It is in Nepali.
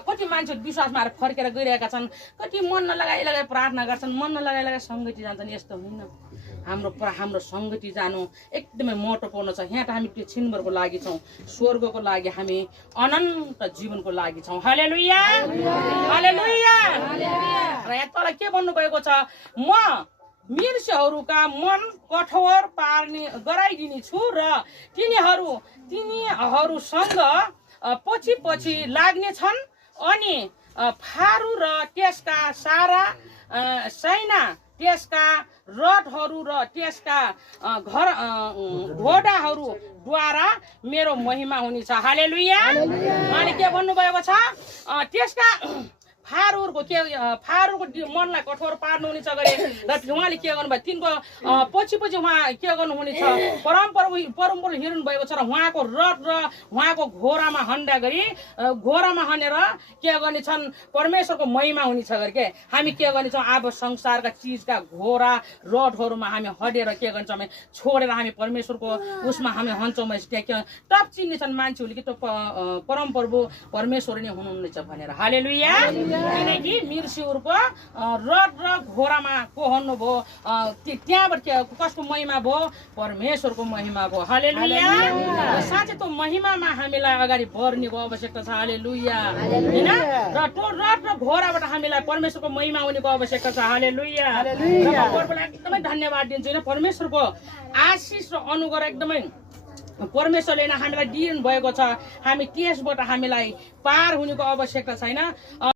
कति मान्छेहरू विश्वासमा आएर फर्केर गइरहेका छन् कति मन नलगाइ प्रार्थना गर्छन् मन नलगाइ सङ्गति जान्छन् यस्तो होइन हाम्रो सङ्गति जानु एकदमै महत्त्वपूर्ण छ यहाँ त हामी त्यो छिनभरको लागि छौँ स्वर्गको लागि हामी अनन्त जीवनको लागि छौँ हालेलुया हालेलुया र यहाँ तल के भन्नुभएको छ म मिर्सेहरूका मन कठोर पार्ने गराइदिने छु र तिनीहरूसँग पछि पछि लाग्ने छन् अनि फारू र त्यसका सारा सैना त्यसका रथहरू र त्यसका घोडाहरूद्वारा मेरो महिमा हुनेछ हालेलुया अनि के भन्नुभएको छ त्यसका फारूको मनलाई कठोर पार्नु हुनेछ गरे र उहाँले के गर्नुभयो तिनको पछि पछि उहाँ के गर्नुहुनेछ परमप्रभु हिँड्नु भएको छ र उहाँको रथ र उहाँको घोडामा हन्डा गरी घोडामा हनेर के गर्नेछन् परमेश्वरको महिमा हुनेछ गरे के हामी के गर्नेछौँ अब संसारका चिजका घोडा रथहरूमा हामी हटेर के गर्छौँ हामी छोडेर हामी परमेश्वरको उसमा हामी हन्छौँ तब चिन्नेछन् मान्छेहरूले कि त्यो परमप्रभु परमेश्वर नै हुनुहुनेछ भनेर हालेलुया किनकि मिर्सीहरूको रथ र घोडामा को हन्नु भयो त्यहाँबाट कसको महिमा भयो परमेश्वरको महिमा भयो हालेलुया साँच्चै त्यो महिमामा हामीलाई अगाडि बढ्नेको आवश्यकता छ हालेलुया हैन र त्यो रथ र घोडाबाट हामीलाई परमेश्वरको महिमा हुनेको आवश्यकता छ हालेलुया र म परमेश्वरलाई एकदमै धन्यवाद दिन्छु हैन परमेश्वरको आशीष र अनुग्रह एकदमै परमेश्वरले हामीलाई दिनु भएको छ हामी त्यसबाट हामीलाई पार हुनेको आवश्यकता छैन